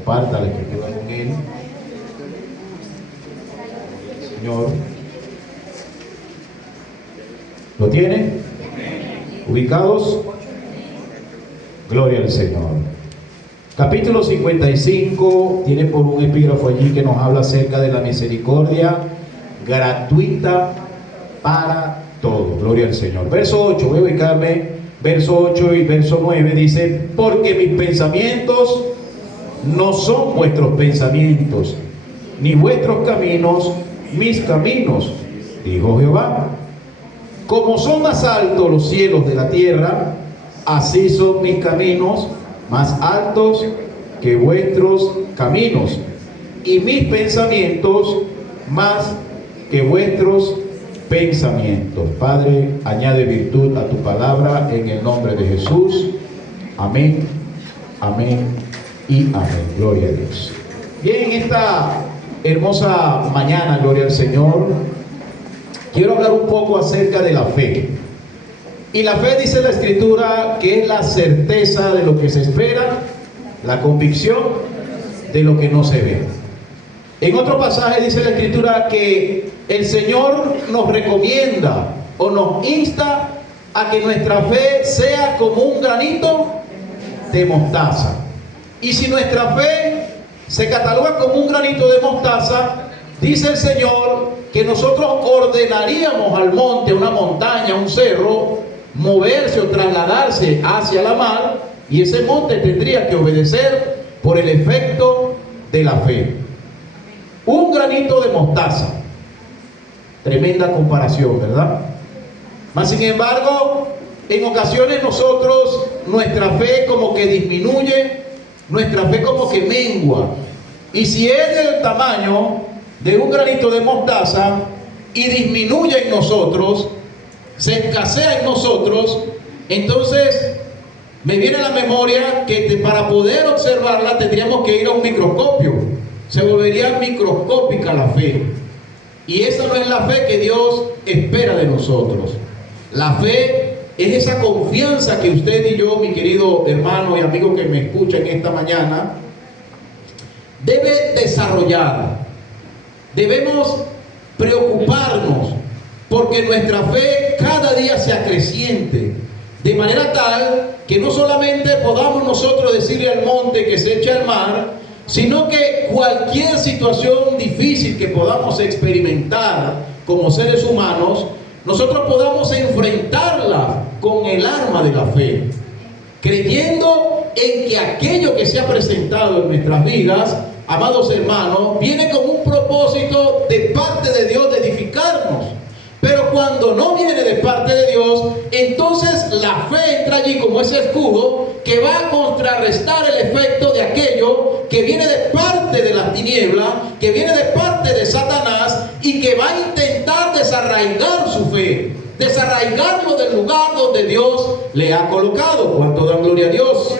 comparta la escritura con él. Señor, ¿lo tiene? ¿Ubicados? Gloria al Señor. Capítulo 55 tiene por un epígrafo allí que nos habla acerca de la misericordia gratuita para todos. Gloria al Señor. Verso 8, voy a ubicarme. Verso 8 y verso 9 dice: porque mis pensamientos no son vuestros pensamientos, ni vuestros caminos mis caminos, dijo Jehová. Como son más altos los cielos de la tierra, así son mis caminos más altos que vuestros caminos, y mis pensamientos más que vuestros pensamientos. Padre, añade virtud a tu palabra en el nombre de Jesús. Amén, amén y amén. Gloria a Dios. Bien, en esta hermosa mañana, gloria al Señor, quiero hablar un poco acerca de la fe. Y la fe, dice la Escritura, que es la certeza de lo que se espera, la convicción de lo que no se ve. En otro pasaje dice la Escritura que el Señor nos recomienda o nos insta a que nuestra fe sea como un granito de mostaza. Y si nuestra fe se cataloga como un granito de mostaza, dice el Señor que nosotros ordenaríamos al monte, a una montaña, a un cerro, moverse o trasladarse hacia la mar, y ese monte tendría que obedecer por el efecto de la fe. Un granito de mostaza. Tremenda comparación, ¿verdad? Mas sin embargo, en ocasiones nosotros, nuestra fe como que disminuye, nuestra fe como que mengua. Y si es del tamaño de un granito de mostaza y disminuye en nosotros, se escasea en nosotros, entonces me viene a la memoria que para poder observarla tendríamos que ir a un microscopio. Se volvería microscópica la fe. Y esa no es la fe que Dios espera de nosotros. La fe es esa confianza que usted y yo, mi querido hermano y amigo que me escucha en esta mañana, debe desarrollar. Debemos preocuparnos porque nuestra fe cada día se acreciente, de manera tal que no solamente podamos nosotros decirle al monte que se eche al mar, sino que cualquier situación difícil que podamos experimentar como seres humanos, nosotros podamos enfrentarla con el arma de la fe, creyendo en que aquello que se ha presentado en nuestras vidas, amados hermanos, viene con un propósito de parte de Dios de edificarnos. Pero cuando no viene de parte de Dios, entonces la fe entra allí como ese escudo que va a contrarrestar el efecto de aquello que viene de parte de la tiniebla, que viene de parte de Satanás, y que va a intentar desarraigar su fe, desarraigarlo del lugar donde Dios le ha colocado. ¿Cuánto dan gloria a Dios?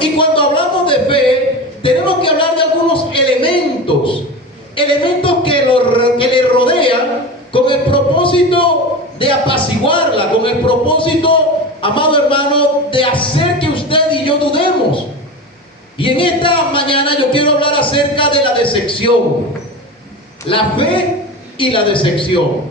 Y cuando hablamos de fe, tenemos que hablar de algunos elementos que le rodean, con el propósito de apaciguarla, con el propósito, amado hermano, de hacer que usted y yo dudemos. Y en esta mañana yo quiero hablar acerca de la decepción. La fe y la decepción.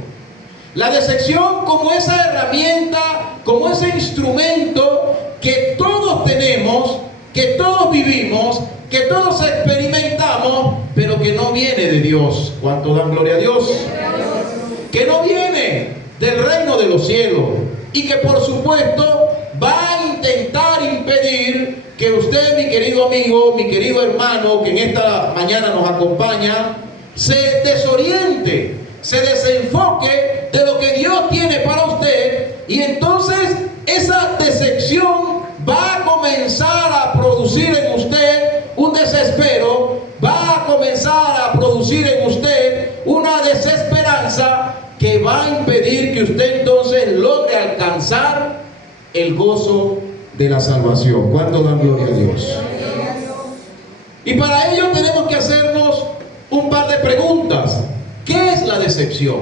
La decepción como esa herramienta, como ese instrumento que todos tenemos, que todos vivimos, que todos experimentamos, pero que no viene de Dios. ¿Cuánto dan gloria a Dios? Que no viene del reino de los cielos y que por supuesto va a intentar impedir que usted, mi querido amigo, mi querido hermano que en esta mañana nos acompaña, se desoriente, se desenfoque de lo que Dios tiene para usted, y entonces esa decepción va a comenzar a producir en usted un desespero, va a comenzar a producir en usted una desesperanza que va a impedir que usted entonces logre alcanzar el gozo de la salvación. ¿Cuánto dan gloria a Dios? Y para ello tenemos que hacernos un par de preguntas. ¿Qué es la decepción?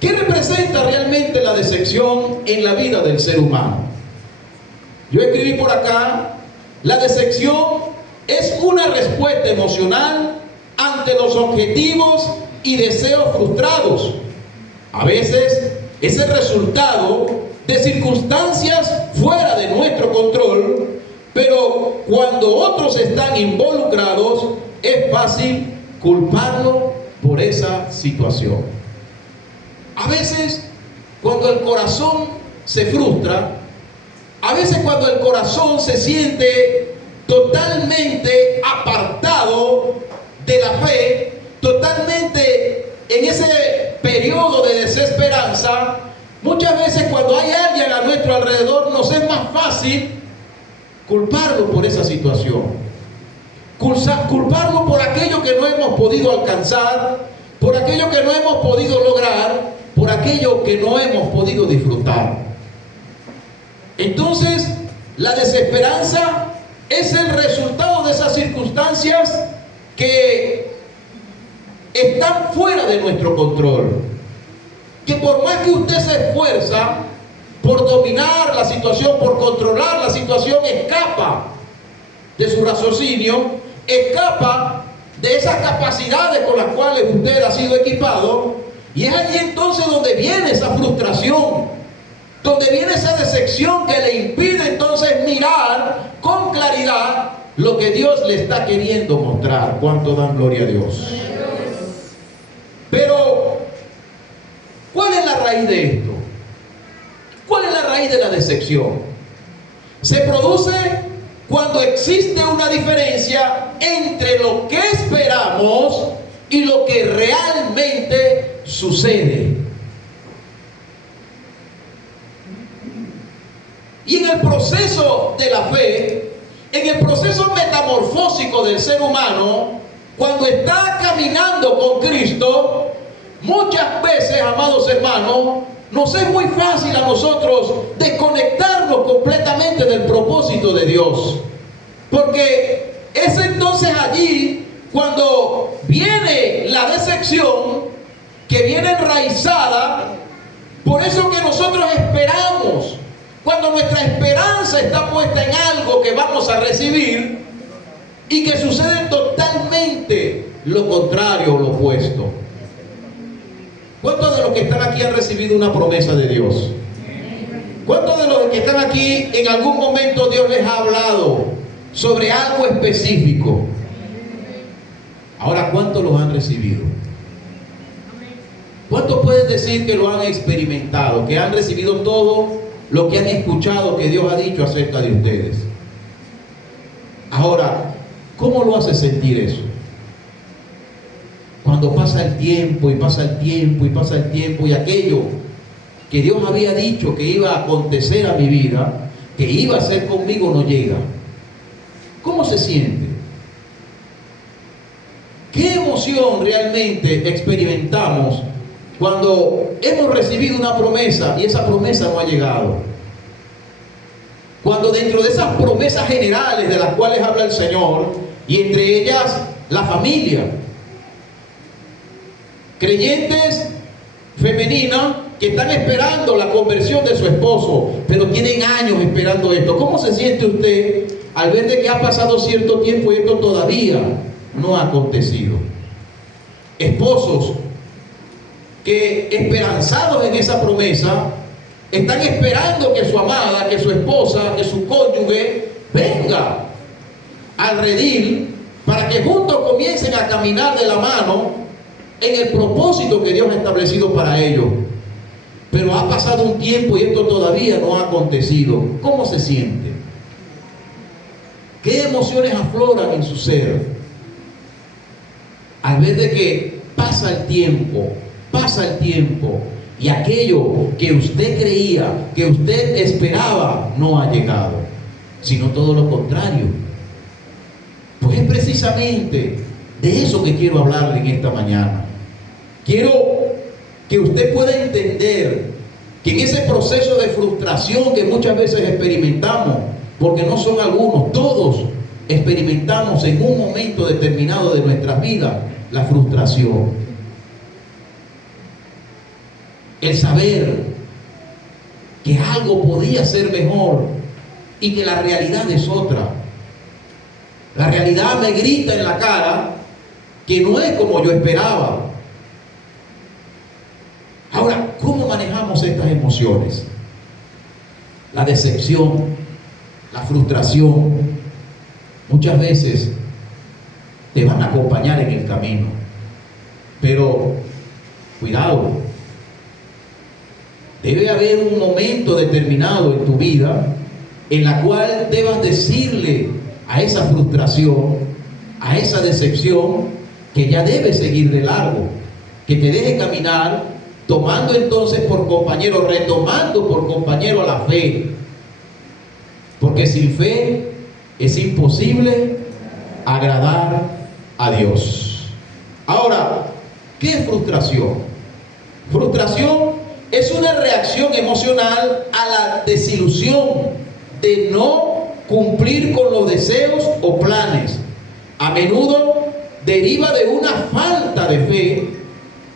¿Qué representa realmente la decepción en la vida del ser humano? Yo escribí por acá: la decepción es una respuesta emocional ante los objetivos y deseos frustrados. A veces es el resultado de circunstancias fuera de nuestro control, pero cuando otros están involucrados, es fácil culparlo por esa situación. A veces, cuando el corazón se frustra, a veces cuando el corazón se siente totalmente apartado de la fe, totalmente en ese periodo de desesperanza, muchas veces cuando hay alguien a nuestro alrededor, nos es más fácil culparlo por esa situación. Culparlo por aquello que no hemos podido alcanzar, por aquello que no hemos podido lograr, por aquello que no hemos podido disfrutar. Entonces, la desesperanza es el resultado de esas circunstancias que están fuera de nuestro control. Que por más que usted se esfuerza por dominar la situación, por controlar la situación, escapa de su raciocinio, escapa de esas capacidades con las cuales usted ha sido equipado, y es allí entonces donde viene esa frustración, donde viene esa decepción que le impide entonces mirar con claridad lo que Dios le está queriendo mostrar. ¿Cuánto dan gloria a Dios? Pero, ¿cuál es la raíz de esto? ¿Cuál es la raíz de la decepción? Se produce cuando existe una diferencia entre lo que esperamos y lo que realmente sucede. Y en el proceso de la fe, en el proceso metamorfósico del ser humano, cuando está caminando con Cristo, muchas veces, amados hermanos, nos es muy fácil a nosotros desconectarnos completamente del propósito de Dios. Porque es entonces allí cuando viene la decepción, que viene enraizada, por eso que nosotros esperamos. Cuando nuestra esperanza está puesta en algo que vamos a recibir y que sucede totalmente lo contrario o lo opuesto. ¿Cuántos de los que están aquí han recibido una promesa de Dios? ¿Cuántos de los que están aquí en algún momento Dios les ha hablado sobre algo específico? Ahora, ¿cuántos los han recibido? ¿Cuántos pueden decir que lo han experimentado, que han recibido todo lo que han escuchado que Dios ha dicho acerca de ustedes? Ahora, ¿cómo lo hace sentir eso? Cuando pasa el tiempo y pasa el tiempo y pasa el tiempo y aquello que Dios había dicho que iba a acontecer a mi vida, que iba a ser conmigo, no llega. ¿Cómo se siente? ¿Qué emoción realmente experimentamos cuando hemos recibido una promesa y esa promesa no ha llegado? Cuando dentro de esas promesas generales de las cuales habla el Señor, y entre ellas la familia, creyentes femeninas que están esperando la conversión de su esposo, pero tienen años esperando esto. ¿Cómo se siente usted al ver de que ha pasado cierto tiempo y esto todavía no ha acontecido? Esposos que, esperanzados en esa promesa, están esperando que su amada, que su esposa, que su cónyuge venga al redil para que juntos comiencen a caminar de la mano en el propósito que Dios ha establecido para ellos. Pero ha pasado un tiempo y esto todavía no ha acontecido. ¿Cómo se siente? ¿Qué emociones afloran en su ser al ver de que pasa el tiempo y aquello que usted creía, que usted esperaba, no ha llegado, sino todo lo contrario? Pues es precisamente de eso que quiero hablarle en esta mañana. Quiero que usted pueda entender que en ese proceso de frustración que muchas veces experimentamos, porque no son algunos, todos experimentamos en un momento determinado de nuestras vidas la frustración. El saber que algo podía ser mejor y que la realidad es otra. La realidad me grita en la cara que no es como yo esperaba. Ahora, ¿cómo manejamos estas emociones? La decepción, la frustración, muchas veces te van a acompañar en el camino. Pero, cuidado, debe haber un momento determinado en tu vida en la cual debas decirle a esa frustración, a esa decepción, que ya debe seguir de largo, que te deje caminar, tomando entonces por compañero, retomando por compañero la fe, porque sin fe es imposible agradar a Dios. Ahora, ¿qué es frustración? Frustración es una reacción emocional a la desilusión de no cumplir con los deseos o planes. A menudo deriva de una falta de fe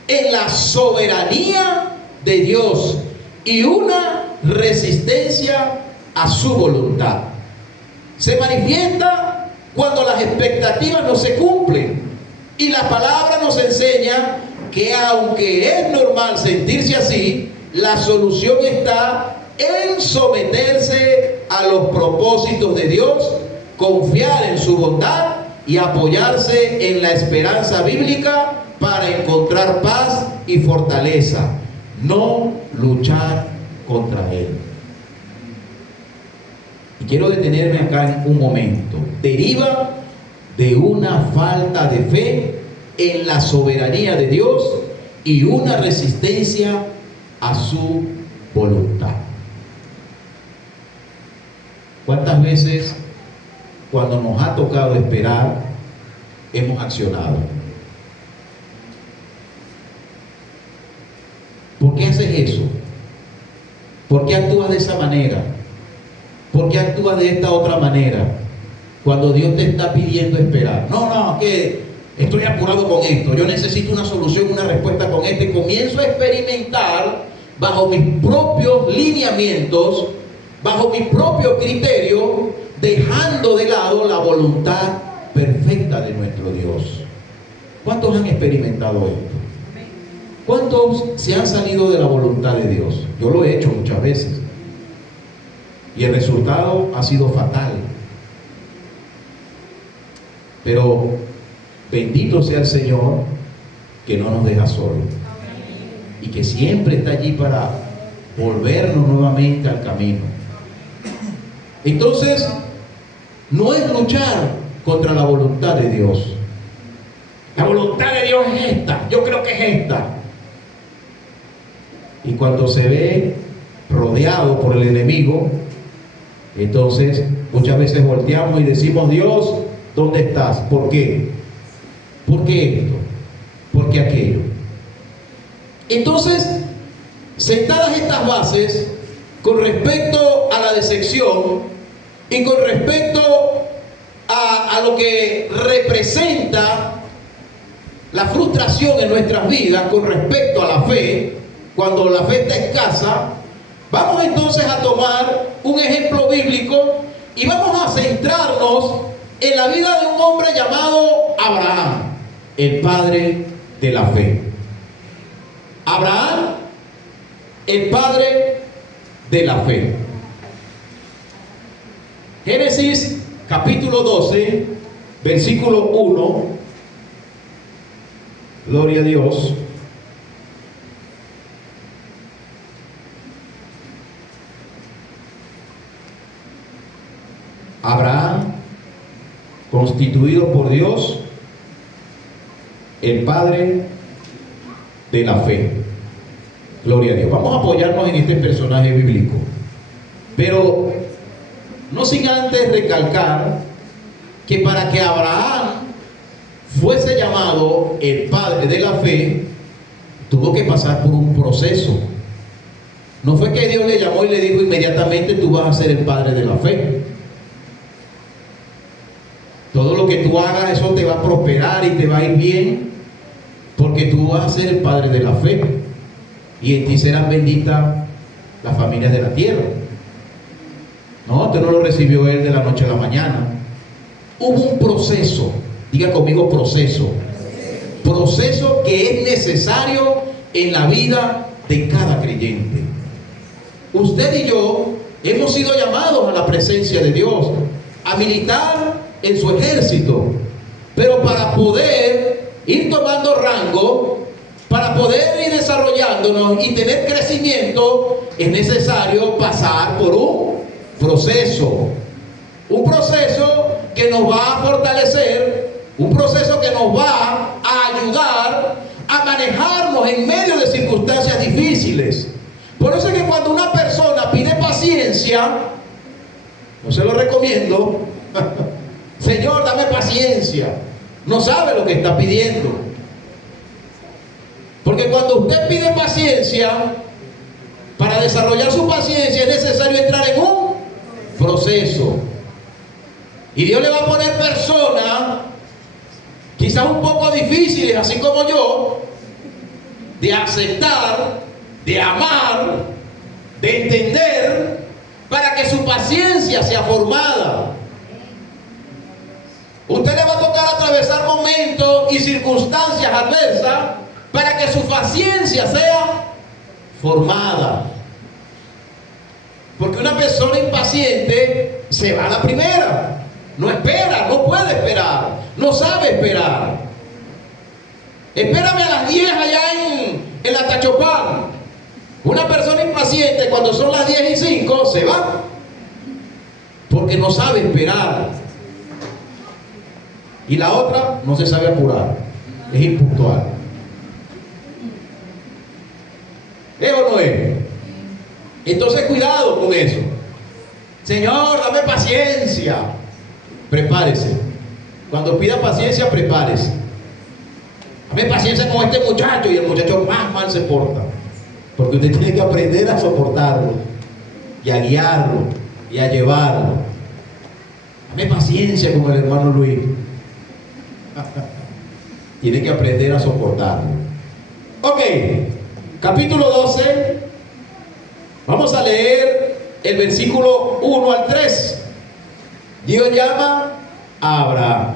en la soberanía de Dios y una resistencia a su voluntad. Se manifiesta cuando las expectativas no se cumplen, y la palabra nos enseña que aunque es normal sentirse así, la solución está en someterse a los propósitos de Dios, confiar en su bondad y apoyarse en la esperanza bíblica para encontrar paz y fortaleza, no luchar contra él. Y quiero detenerme acá en un momento. Deriva de una falta de fe en la soberanía de Dios y una resistencia a su voluntad. ¿Cuántas veces cuando nos ha tocado esperar hemos accionado? ¿Por qué haces eso? ¿Por qué actúas de esa manera? ¿Por qué actúas de esta otra manera? Cuando Dios te está pidiendo esperar. No, que estoy apurado con esto. Yo necesito una solución, una respuesta con esto. Y comienzo a experimentar bajo mis propios lineamientos, bajo mi propio criterio, dejando de lado la voluntad perfecta de nuestro Dios. ¿Cuántos han experimentado esto? ¿Cuántos se han salido de la voluntad de Dios? Yo lo he hecho muchas veces. Y el resultado ha sido fatal. Pero bendito sea el Señor, que no nos deja solos. Y que siempre está allí para volvernos nuevamente al camino. Entonces, no es luchar contra la voluntad de Dios. La voluntad de Dios es esta, yo creo que es esta. Y cuando se ve rodeado por el enemigo, entonces muchas veces volteamos y decimos: Dios, ¿dónde estás? ¿Por qué? ¿Por qué esto? ¿Por qué aquello? Entonces, sentadas estas bases con respecto a la decepción y con respecto a lo que representa la frustración en nuestras vidas con respecto a la fe, cuando la fe está escasa, vamos entonces a tomar un ejemplo bíblico y vamos a centrarnos en la vida de un hombre llamado Abraham, el padre de la fe. Abraham, el padre de la fe. Génesis capítulo 12, versículo 1. Gloria a Dios. Abraham, constituido por Dios, el padre de la fe. Gloria a Dios. Vamos a apoyarnos en este personaje bíblico, pero no sin antes recalcar que para que Abraham fuese llamado el padre de la fe, tuvo que pasar por un proceso. No fue que Dios le llamó y le dijo inmediatamente: tú vas a ser el padre de la fe. Todo lo que tú hagas, eso te va a prosperar y te va a ir bien, porque tú vas a ser el padre de la fe, y en ti serán benditas las familias de la tierra. No, esto no lo recibió él de la noche a la mañana. hubo un proceso, diga conmigo proceso, proceso que es necesario en la vida de cada creyente. Usted y yo hemos sido llamados a la presencia de Dios, a militar en su ejército, pero para poder ir tomando rango, para poder ir desarrollándonos y tener crecimiento, es necesario pasar por un proceso que nos va a fortalecer, un proceso que nos va a ayudar a manejarnos en medio de circunstancias difíciles. Por eso es que cuando una persona pide paciencia, no se lo recomiendo, Señor, dame paciencia, no sabe lo que está pidiendo. Porque cuando usted pide paciencia, para desarrollar su paciencia es necesario entrar en un proceso. Y Dios le va a poner personas, quizás un poco difíciles, así como yo, de aceptar, de amar, de entender, para que su paciencia sea formada. Usted le va a tocar atravesar momentos y circunstancias adversas para que su paciencia sea formada. Porque una persona impaciente se va a la primera. No espera, no puede esperar, no sabe esperar. Espérame a las 10 allá en la Tachopán. Una persona impaciente cuando son las 10:05 se va. Porque no sabe esperar. Y la otra no se sabe apurar. Es impuntual. ¿Es o no es? Entonces cuidado con eso. Señor, dame paciencia. Prepárese. Cuando pida paciencia, prepárese. Dame paciencia con este muchacho, y el muchacho más mal se porta. Porque usted tiene que aprender a soportarlo y a guiarlo y a llevarlo. Dame paciencia con el hermano Luis. Tiene que aprender a soportarlo. Ok, capítulo 12. Vamos a leer el versículo 1 al 3. Dios llama a Abraham.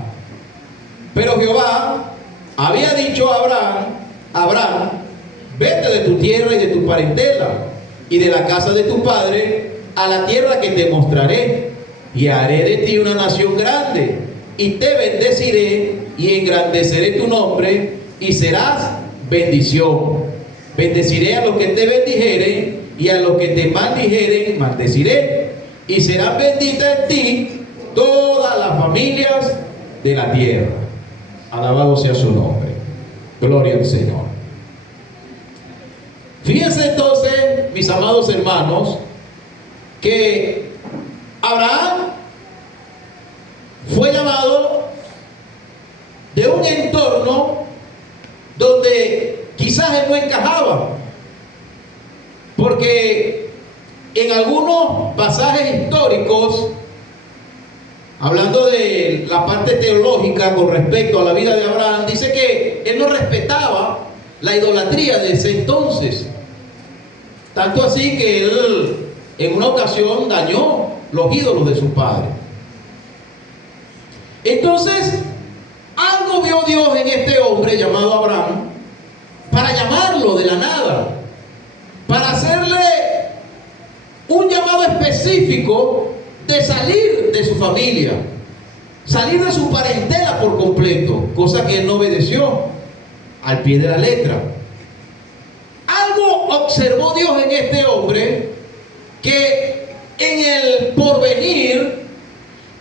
Pero Jehová había dicho a Abraham, vete de tu tierra y de tu parentela y de la casa de tu padre a la tierra que te mostraré, y haré de ti una nación grande, y te bendeciré y engrandeceré tu nombre, y serás bendición. Bendeciré a los que te bendijeren, y a los que te maldijeren maldeciré, y serán benditas en ti todas las familias de la tierra. Alabado sea su nombre. Gloria al Señor. Fíjense entonces, mis amados hermanos, que Abraham fue llamado de un entorno donde quizás él no encajaba, porque en algunos pasajes históricos, hablando de la parte teológica con respecto a la vida de Abraham, dice que él no respetaba la idolatría de ese entonces. Tanto así que él en una ocasión dañó los ídolos de su padre. Entonces, algo vio Dios en este hombre llamado Abraham para llamarlo de la nada, para hacerle un llamado específico de salir de su familia, salir de su parentela por completo, cosa que él no obedeció al pie de la letra. Algo observó Dios en este hombre, que en el porvenir,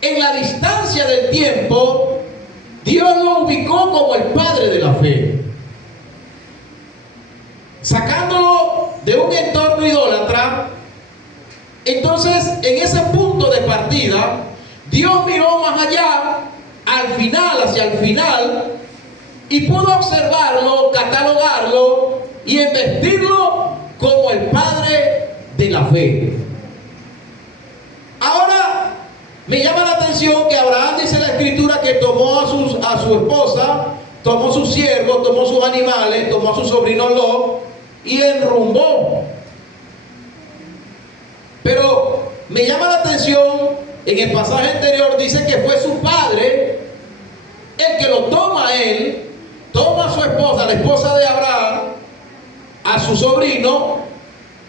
en la distancia del tiempo, Dios lo ubicó como el padre de la fe, sacándolo de un entorno idólatra. Entonces, en ese punto de partida, Dios miró más allá, al final, hacia el final, y pudo observarlo, catalogarlo y investirlo como el padre de la fe. Ahora, me llama la atención que Abraham, dice la escritura, que tomó a su esposa, tomó sus siervos, tomó sus animales, tomó a su sobrino Lot y enrumbó. Pero me llama la atención en el pasaje anterior dice que fue su padre el que lo toma a él, toma a su esposa, la esposa de Abraham, a su sobrino,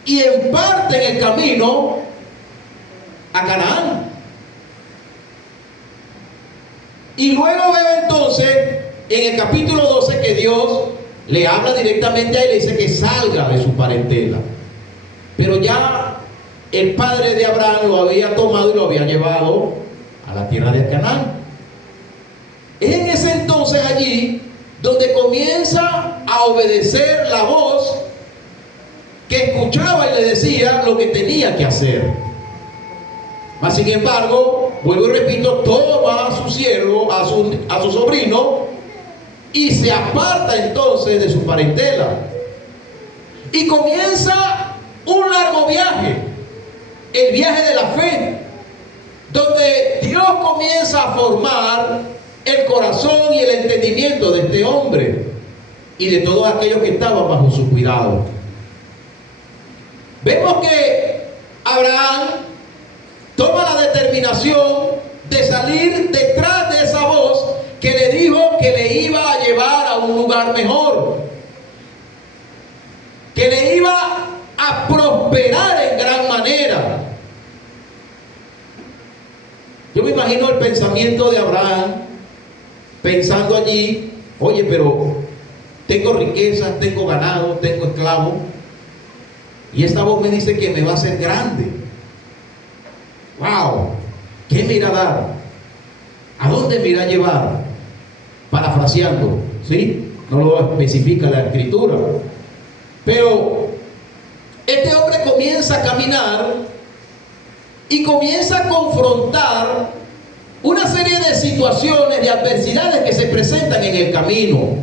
y en parte en el camino a Canaán. Y luego veo entonces en el capítulo 12 que Dios le habla directamente a él y le dice que salga de su parentela. Pero ya el padre de Abraham lo había tomado y lo había llevado a la tierra de Canaán. Es en ese entonces allí donde comienza a obedecer la voz que escuchaba y le decía lo que tenía que hacer. Mas sin embargo, vuelvo y repito, toma a su siervo, a su sobrino, y se aparta entonces de su parentela. Y comienza un largo viaje, el viaje de la fe, donde Dios comienza a formar el corazón y el entendimiento de este hombre y de todos aquellos que estaban bajo su cuidado. Vemos que Abraham toma la determinación de salir detrás de esa voz que le dijo que le iba a llevar a un lugar mejor, que le iba a prosperar en gran manera. Yo me imagino el pensamiento de Abraham pensando allí: oye, pero tengo riquezas, tengo ganado, tengo esclavos, y esta voz me dice que me va a hacer grande. ¡Wow! ¿Qué me irá a dar? ¿A dónde me irá a llevar? Parafraseando, ¿sí? No lo especifica la escritura. Pero este hombre comienza a caminar y comienza a confrontar una serie de situaciones, de adversidades que se presentan en el camino,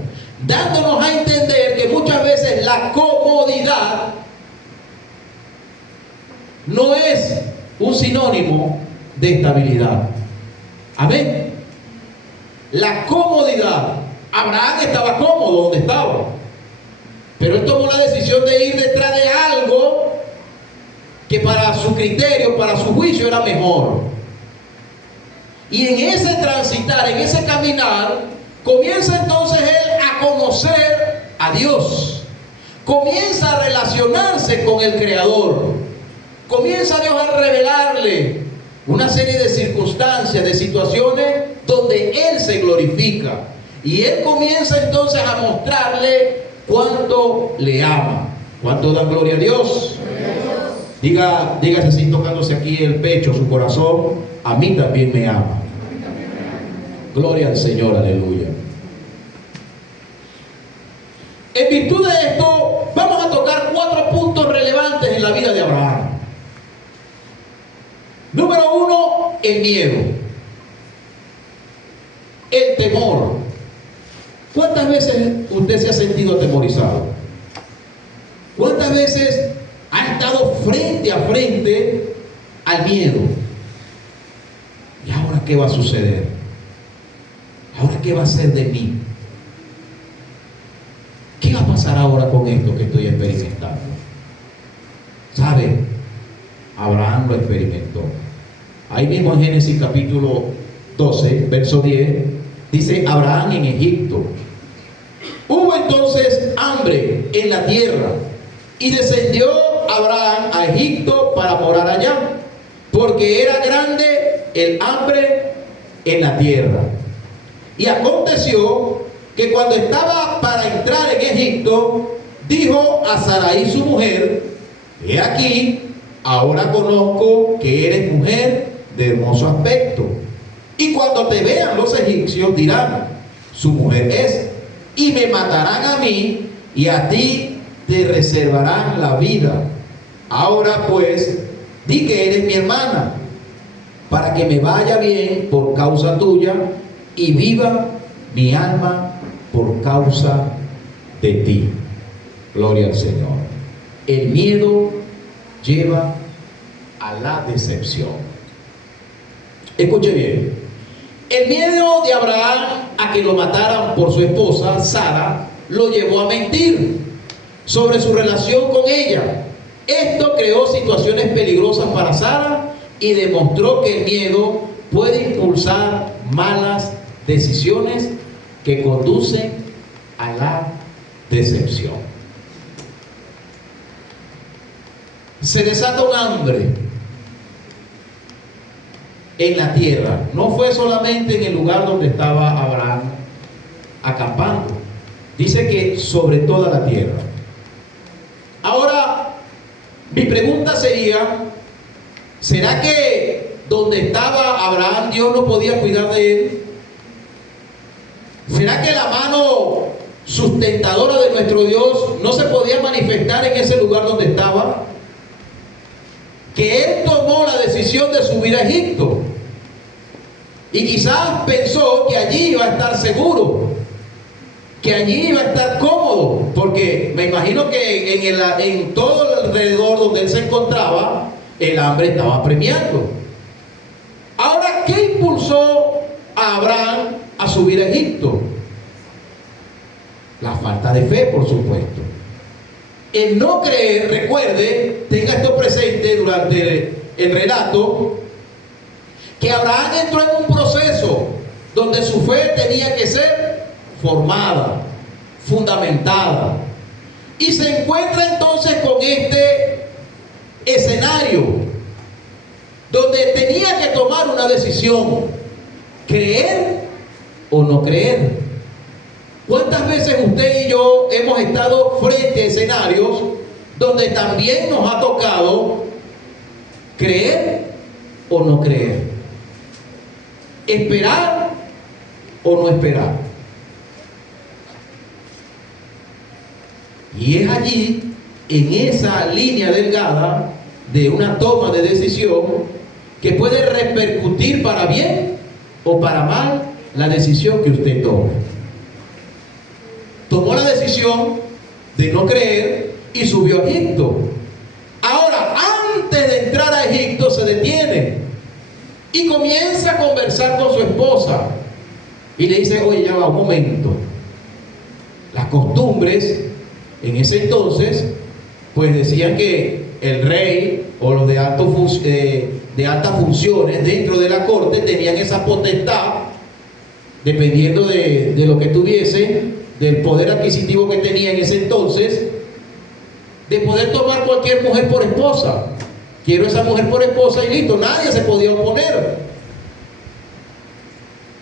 dándonos a entender que muchas veces la comodidad no es un sinónimo de estabilidad. Amén. La comodidad. Abraham estaba cómodo donde estaba, pero él tomó la decisión de ir detrás de algo que para su criterio, para su juicio era mejor. Y en ese transitar, en ese caminar, comienza entonces él a conocer a Dios, comienza a relacionarse con el Creador, comienza Dios a revelarle una serie de circunstancias, de situaciones donde Él se glorifica. Y Él comienza entonces a mostrarle cuánto le ama. ¿Cuánto dan gloria a Dios? Dígase así, tocándose aquí el pecho, su corazón: a mí también me ama. Gloria al Señor, aleluya. En virtud de esto, vamos a tocar 4 puntos relevantes en la vida de Abraham. Número 1, el miedo, el temor. ¿Cuántas veces usted se ha sentido atemorizado? ¿Cuántas veces ha estado frente a frente al miedo? ¿Y ahora qué va a suceder? ¿Ahora qué va a ser de mí? ¿Qué va a pasar ahora con esto que estoy experimentando? ¿Sabe? Abraham lo experimentó. Ahí mismo en Génesis capítulo 12, verso 10, dice: Abraham en Egipto. Hubo entonces hambre en la tierra, y descendió Abraham a Egipto para morar allá, porque era grande el hambre en la tierra. Y aconteció que cuando estaba para entrar en Egipto, dijo a Sarai su mujer: he aquí, ahora conozco que eres mujer de hermoso aspecto, y cuando te vean los egipcios dirán: su mujer es, y me matarán a mí, y a ti te reservarán la vida. Ahora pues, di que eres mi hermana, para que me vaya bien por causa tuya, y viva mi alma por causa de ti. Gloria al Señor. El miedo lleva a la decepción. Escuche bien. El miedo de Abraham a que lo mataran por su esposa Sara lo llevó a mentir sobre su relación con ella. Esto creó situaciones peligrosas para Sara y demostró que el miedo puede impulsar malas decisiones que conducen a la decepción. Se desata un hambre en la tierra. No fue solamente en el lugar donde estaba Abraham acampando. Dice que sobre toda la tierra. Ahora, mi pregunta sería, ¿será que donde estaba Abraham Dios no podía cuidar de él? ¿Será que la mano sustentadora de nuestro Dios no se podía manifestar en ese lugar donde estaba? Que él tomó la decisión de subir a Egipto y quizás pensó que allí iba a estar seguro, que allí iba a estar cómodo, porque me imagino que en todo el alrededor donde él se encontraba, el hambre estaba premiando. Ahora, ¿qué impulsó a Abraham a subir a Egipto? La falta de fe, por supuesto. El no creer, recuerde, tenga esto presente durante el relato, que Abraham entró en un proceso donde su fe tenía que ser formada, fundamentada, y se encuentra entonces con este escenario donde tenía que tomar una decisión: creer o no creer. ¿Cuántas veces usted y yo hemos estado frente a escenarios donde también nos ha tocado creer o no creer? ¿Esperar o no esperar? Y es allí, en esa línea delgada de una toma de decisión, que puede repercutir para bien o para mal la decisión que usted tome. Tomó la decisión de no creer y subió a Egipto. Ahora, antes de entrar a Egipto, se detiene y comienza a conversar con su esposa y le dice: oye, ya va un momento. Las costumbres en ese entonces pues decían que el rey o los de altas funciones dentro de la corte tenían esa potestad, dependiendo de lo que tuviese, del poder adquisitivo que tenía en ese entonces, de poder tomar cualquier mujer por esposa. Quiero esa mujer por esposa y listo, nadie se podía oponer.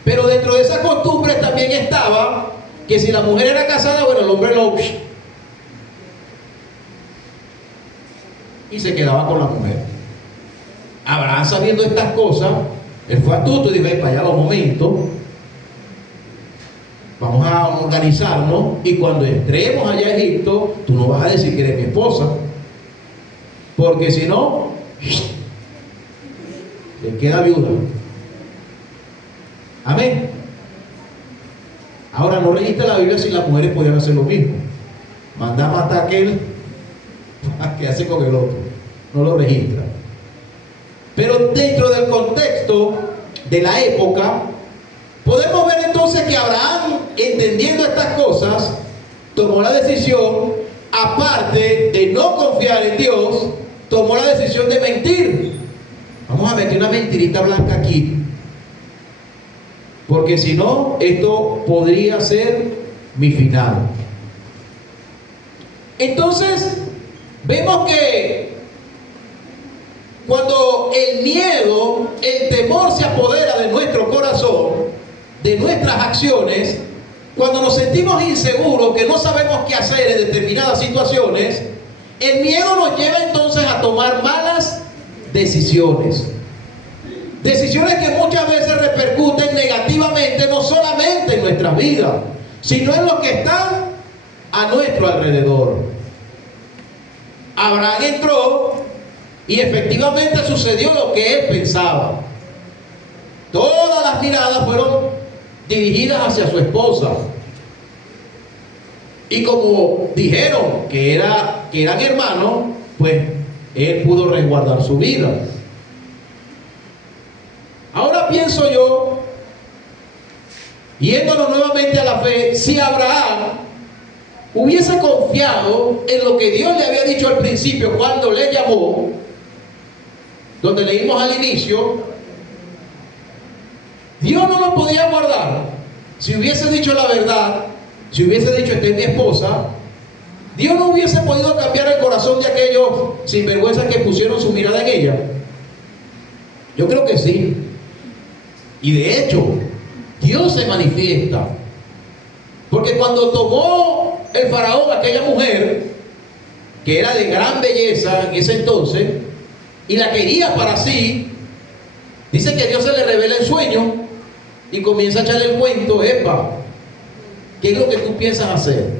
Pero dentro de esas costumbres también estaba que si la mujer era casada, bueno, el hombre lo... y se quedaba con la mujer. Abraham, sabiendo estas cosas, él fue astuto y dijo: para allá un momento, vamos a organizarnos, y cuando entremos allá a Egipto, tú no vas a decir que eres mi esposa, porque si no, te queda viuda. Amén. Ahora, no registra la Biblia si las mujeres podían hacer lo mismo. Manda a matar a aquel que hace con el otro. No lo registra. Pero dentro del contexto de la época, podemos ver entonces que Abraham, entendiendo estas cosas, tomó la decisión, aparte de no confiar en Dios, tomó la decisión de mentir. Vamos a meter una mentirita blanca aquí, porque si no, esto podría ser mi final. Entonces, vemos que cuando el miedo, el temor se apodera de nuestro corazón, de nuestras acciones, cuando nos sentimos inseguros, que no sabemos qué hacer en determinadas situaciones, el miedo nos lleva entonces a tomar malas decisiones. Decisiones que muchas veces repercuten negativamente, no solamente en nuestras vidas, sino en los que están a nuestro alrededor. Abraham entró y efectivamente sucedió lo que él pensaba. Todas las miradas fueron dirigidas hacia su esposa. Y como dijeron que eran hermanos, pues él pudo resguardar su vida. Ahora pienso yo, yéndonos nuevamente a la fe, si Abraham hubiese confiado en lo que Dios le había dicho al principio cuando le llamó, donde leímos al inicio, Dios no lo podía guardar. Si hubiese dicho la verdad, si hubiese dicho esta es mi esposa, Dios no hubiese podido cambiar el corazón de aquellos sinvergüenzas que pusieron su mirada en ella. Yo creo que sí. Y de hecho, Dios se manifiesta. Porque cuando tomó el faraón a aquella mujer, que era de gran belleza en ese entonces, y la quería para sí, dice que Dios se le revela en sueño y comienza a echarle el cuento. Epa, ¿qué es lo que tú piensas hacer?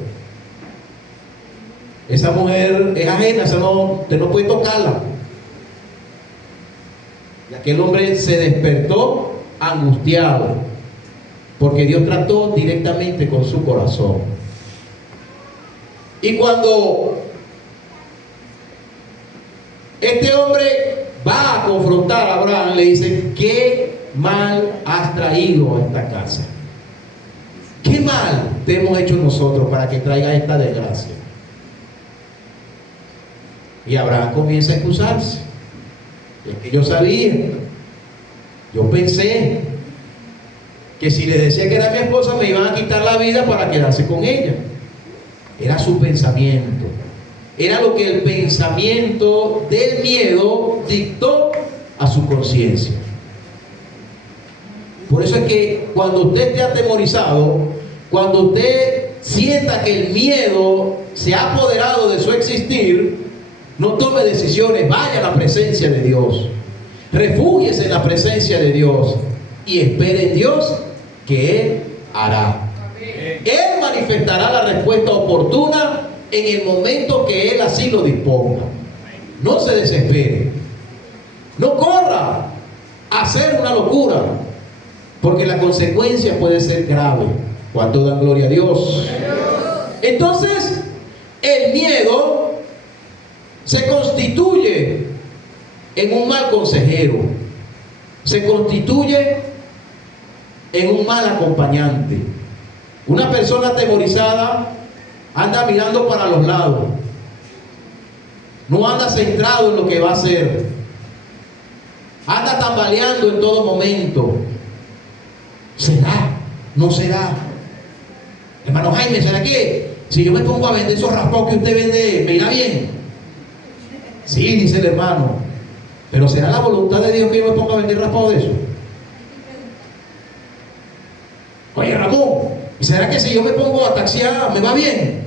Esa mujer es ajena, usted no puede tocarla. Y aquel hombre se despertó angustiado, porque Dios trató directamente con su corazón. Y cuando este hombre va a confrontar a Abraham, le dice: ¿qué mal has traído a esta casa? ¿Qué mal te hemos hecho nosotros para que traiga esta desgracia? Y Abraham comienza a excusarse. Es que yo sabía, yo pensé que si le decía que era mi esposa me iban a quitar la vida para quedarse con ella. Era su pensamiento. Era lo que el pensamiento del miedo dictó a su conciencia. Por eso es que cuando usted esté atemorizado, cuando usted sienta que el miedo se ha apoderado de su existir, no tome decisiones, vaya a la presencia de Dios, refúgiese en la presencia de Dios y espere en Dios que Él hará. Él manifestará la respuesta oportuna en el momento que Él así lo disponga. No se desespere, no corra a hacer una locura, porque la consecuencia puede ser grave. ¿Cuánto dan gloria a Dios? Entonces, el miedo se constituye en un mal consejero, se constituye en un mal acompañante. Una persona atemorizada anda mirando para los lados, no anda centrado en lo que va a hacer, anda tambaleando en todo momento. ¿Será? ¿No será? Hermano Jaime, ¿será que si yo me pongo a vender esos raspados que usted vende, me irá bien? Sí, dice el hermano, pero ¿será la voluntad de Dios que yo me ponga a vender raspados de eso? Oye, Ramón, ¿será que si yo me pongo a taxiar me va bien?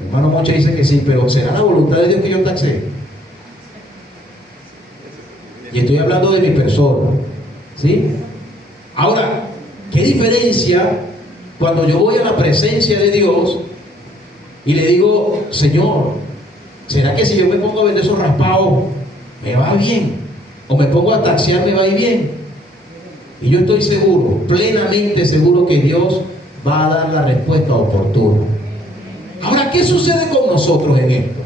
El hermano Mocha dice que sí, pero ¿será la voluntad de Dios que yo taxee? Y estoy hablando de mi persona, ¿sí? Ahora, ¿qué diferencia cuando yo voy a la presencia de Dios y le digo: Señor, ¿será que si yo me pongo a vender esos raspados me va bien? ¿O me pongo a taxiar me va a ir bien? Y yo estoy seguro, plenamente seguro, que Dios va a dar la respuesta oportuna. Ahora, ¿qué sucede con nosotros en esto?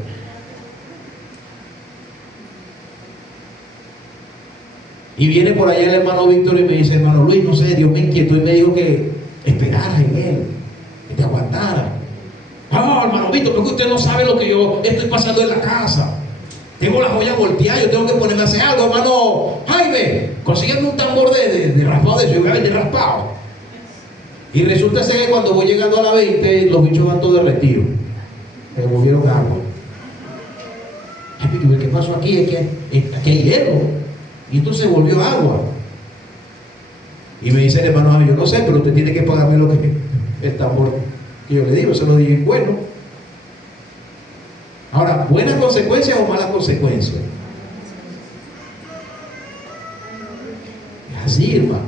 Y viene por allá el hermano Víctor y me dice: hermano Luis, no sé, Dios me inquietó y me dijo que esperaras en Él, que te aguantara. Ah, hermano Víctor, porque usted no sabe lo que yo estoy pasando en la casa. Tengo las joyas volteadas, yo tengo que ponerme a hacer algo. Hermano Jaime, consígueme un tambor de raspado de eso, yo voy a vender raspado. Y resulta ser que cuando voy llegando a la 20, los bichos van todos derretidos. Me volvieron agua. Ay, pero ¿qué pasó aquí? Es que aquí hay hielo. Y entonces se volvió agua. Y me dice el hermano Jaime: yo no sé, pero usted tiene que pagarme lo que el tambor que yo le digo. Se lo dije: bueno. Ahora, ¿buenas consecuencias o malas consecuencias? Es así, hermano.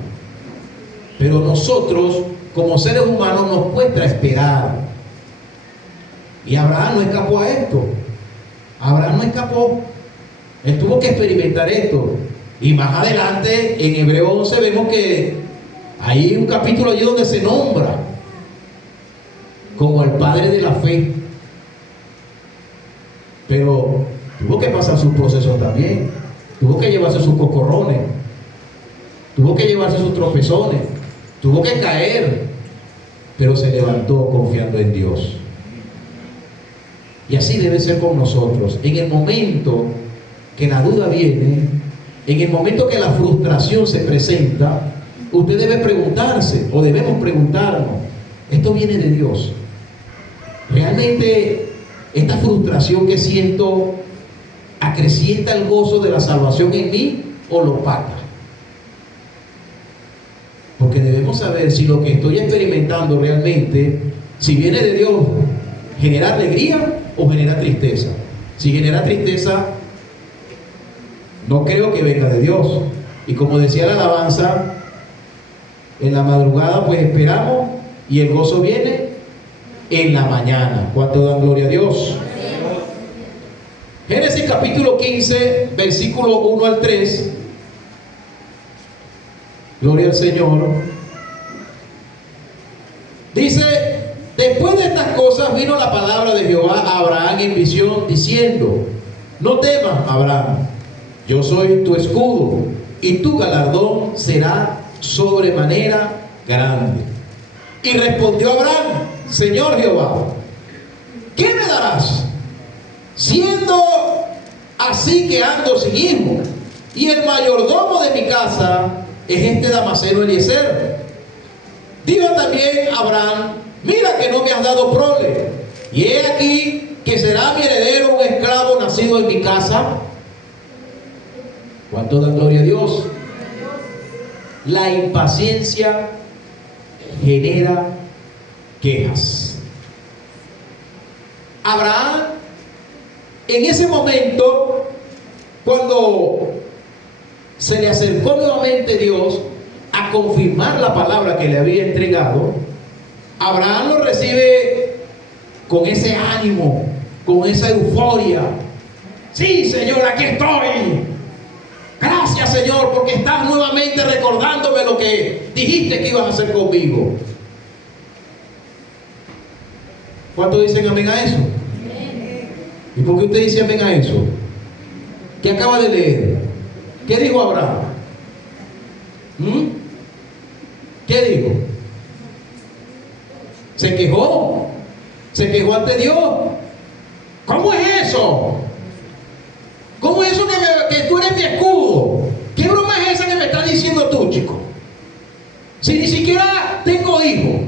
Pero nosotros, como seres humanos, nos cuesta esperar. Y Abraham no escapó a esto. Abraham no escapó. Él tuvo que experimentar esto. Y más adelante, en Hebreo 11, vemos que hay un capítulo allí donde se nombra como el padre de la fe. Pero tuvo que pasar sus procesos también. Tuvo que llevarse sus cocorrones. Tuvo que llevarse sus tropezones. Tuvo que caer. Pero se levantó confiando en Dios. Y así debe ser con nosotros. En el momento que la duda viene, en el momento que la frustración se presenta, usted debe preguntarse, o debemos preguntarnos, ¿esto viene de Dios? ¿Realmente esta frustración que siento acrecienta el gozo de la salvación en mí o lo opaca? Porque debemos saber si lo que estoy experimentando realmente, si viene de Dios, genera alegría o genera tristeza. Si genera tristeza, no creo que venga de Dios. Y como decía la alabanza, en la madrugada pues esperamos y el gozo viene en la mañana. ¿Cuánto dan gloria a Dios? Génesis capítulo 15, versículo 1 al 3. Gloria al Señor. Dice: después de estas cosas vino la palabra de Jehová a Abraham en visión, diciendo: no temas, Abraham, yo soy tu escudo, y tu galardón será sobremanera grande. Y respondió Abraham: Señor Jehová, ¿qué me darás? Siendo así que ando sin hijo, y el mayordomo de mi casa es este Damaseno Eliezer. Dijo también Abraham: mira que no me has dado prole, y he aquí que será mi heredero un esclavo nacido en mi casa. ¿Cuánto da gloria a Dios? La impaciencia genera quejas. Abraham, en ese momento, cuando se le acercó nuevamente Dios a confirmar la palabra que le había entregado, Abraham lo recibe con ese ánimo, con esa euforia. Sí, Señor, aquí estoy. Gracias, Señor, porque estás nuevamente recordándome lo que dijiste que ibas a hacer conmigo. ¿Cuántos dicen amén a eso? ¿Y por qué usted dice amén a eso? ¿Qué acaba de leer? ¿Qué dijo Abraham? ¿Qué dijo? Se quejó ante Dios. ¿Cómo es eso? ¿Cómo es eso que tú eres mi escudo? ¿Qué broma es esa que me estás diciendo tú, chico? Si ni siquiera tengo hijo.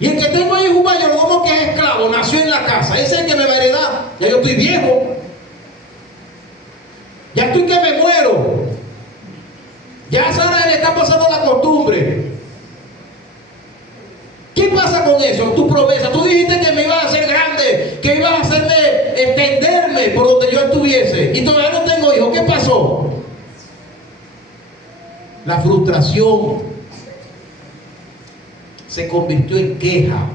Y el que tengo hijo, un mayordomo que es esclavo, nació en la casa. Ese es el que me va a heredar. Ya yo estoy viejo. Ya estoy que me muero. Ya a Sara le está pasando la costumbre. ¿Qué pasa con eso? Tu promesa. Tú dijiste que me ibas a hacer grande, que ibas a hacerme extenderme por donde yo estuviese. Y todavía no tengo hijos. ¿Qué pasó? La frustración se convirtió en queja.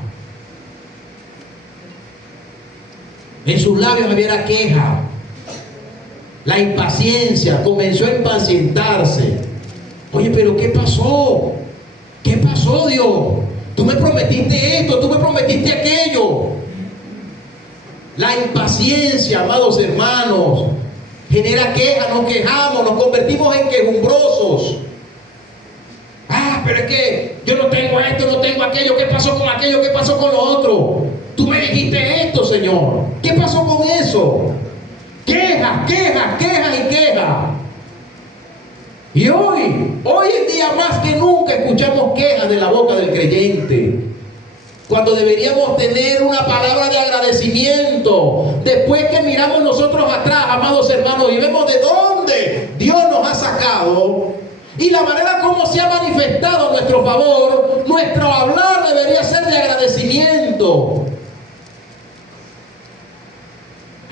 En sus labios había queja. La impaciencia comenzó a impacientarse. Oye, pero ¿qué pasó? ¿Qué pasó, Dios? Tú me prometiste esto, tú me prometiste aquello. La impaciencia, amados hermanos, genera queja, nos quejamos, nos convertimos en quejumbrosos. Ah, pero es que yo no tengo esto, no tengo aquello. ¿Qué pasó con aquello? ¿Qué pasó con lo otro? Tú me dijiste esto, Señor. ¿Qué pasó con eso? Quejas, quejas, quejas y quejas. Y hoy en día más que nunca escuchamos quejas de la boca del creyente, cuando deberíamos tener una palabra de agradecimiento. Después que miramos nosotros atrás, amados hermanos, y vemos de dónde Dios nos ha sacado y la manera como se ha manifestado a nuestro favor, nuestro hablar debería ser de agradecimiento.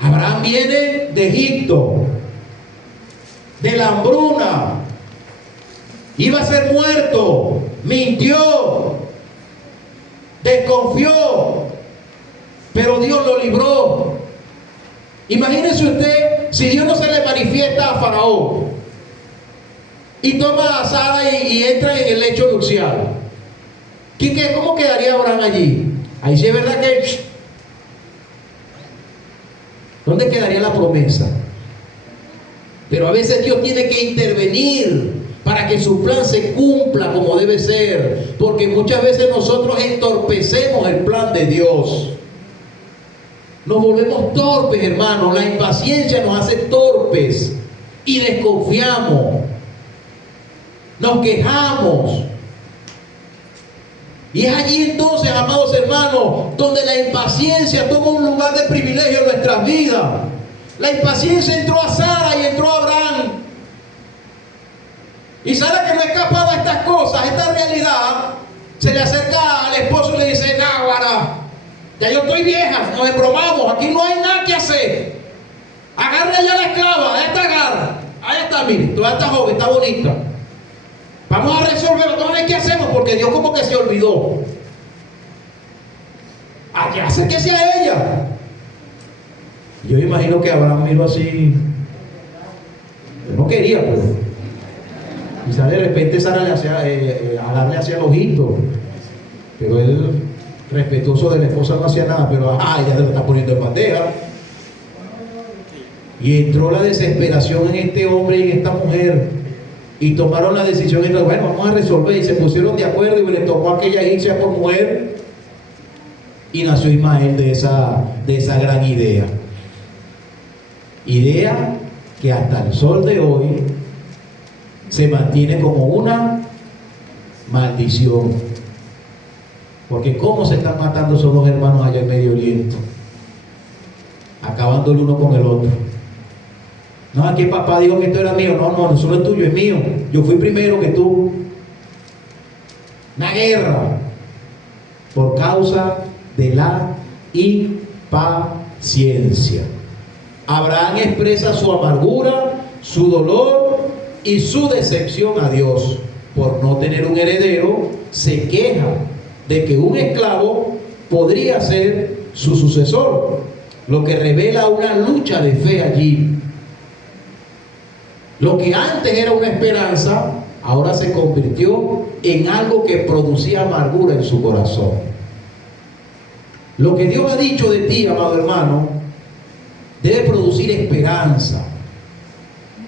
Abraham viene de Egipto, de la hambruna, iba a ser muerto, mintió, desconfió, pero Dios lo libró. Imagínese usted si Dios no se le manifiesta a Faraón y toma a Sara y entra en el lecho nupcial. ¿Cómo quedaría Abraham allí? Ahí sí es verdad que... ¿Dónde quedaría la promesa? Pero a veces Dios tiene que intervenir para que su plan se cumpla como debe ser, porque muchas veces nosotros entorpecemos el plan de Dios. Nos volvemos torpes, hermanos. La impaciencia nos hace torpes y desconfiamos. Nos quejamos. Y es allí entonces, amados hermanos, donde la impaciencia toma un lugar de privilegio en nuestras vidas. La impaciencia entró a Sara y entró a Abraham. Y Sara, que no escapaba a estas cosas, a esta realidad, se le acerca al esposo y le dice: Náguara, ya yo estoy vieja, nos embromamos, aquí no hay nada que hacer. Agarra ya la esclava, ahí está Agar, ahí está, mire, toda esta joven, está bonita. Vamos a resolver, vamos a ver qué hacemos, porque Dios como que se olvidó. Allá acérquese a ella. Yo imagino que Abraham miró así. Él no quería, pues. Quizás de repente Sara le hacía, Agar le hacía el ojito, pero él, respetuoso de la esposa, no hacía nada, pero ella se lo está poniendo en bandeja. Y entró la desesperación en este hombre y en esta mujer, y tomaron la decisión de, bueno, vamos a resolver, y se pusieron de acuerdo, y le tocó a aquella irse por mujer, y nació Ismael de esa gran idea que hasta el sol de hoy se mantiene como una maldición. Porque cómo se están matando esos dos hermanos allá en Medio Oriente, acabando el uno con el otro. No, aquí papá dijo que esto era mío. No, solo es tuyo, es mío. Yo fui primero que tú. Una guerra por causa de la impaciencia. Abraham expresa su amargura, su dolor y su decepción a Dios por no tener un heredero. Se queja de que un esclavo podría ser su sucesor, lo que revela una lucha de fe allí. Lo que antes era una esperanza, ahora se convirtió en algo que producía amargura en su corazón. Lo que Dios ha dicho de ti, amado hermano, debe producir esperanza.